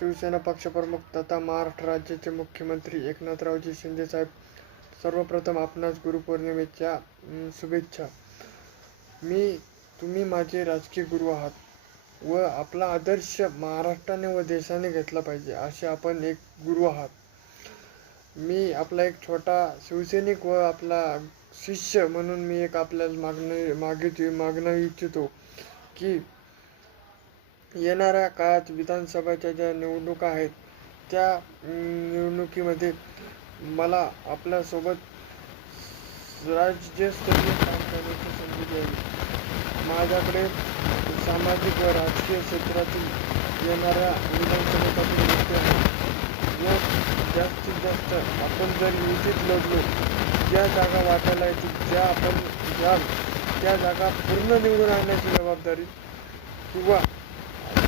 शिवसेना पक्षप्रमुख तथा महाराष्ट्र राज्याचे मुख्यमंत्री एकनाथरावजी शिंदे साहेब, सर्वप्रथम आपणास गुरुपौर्णिमेच्या शुभेच्छा. तुम्ही माझे राजकीय गुरु आहात व आपला आदर्श महाराष्ट्राने व देशाने घेतला पाहिजे असे आपण एक गुरु आहात. मी आपला एक छोटा शिवसैनिक व आपला शिष्य म्हणून मी एक आपल्याला मागणं इच्छितो की येणाऱ्या काळात विधानसभेच्या ज्या निवडणुका आहेत त्या निवडणुकीमध्ये मला आपल्यासोबत राज्यस्तरीय काम करण्याची संधी द्यावी. माझ्याकडे सामाजिक व राजकीय क्षेत्रातील येणाऱ्या विधानसभेसाठी मुद्दे आहेत व जास्तीत जास्त आपण जर युतीत लढलो, ज्या जागा वाटायला येतील ज्या आपण घ्याल त्या जागा पूर्ण निवडून आणण्याची जबाबदारी किंवा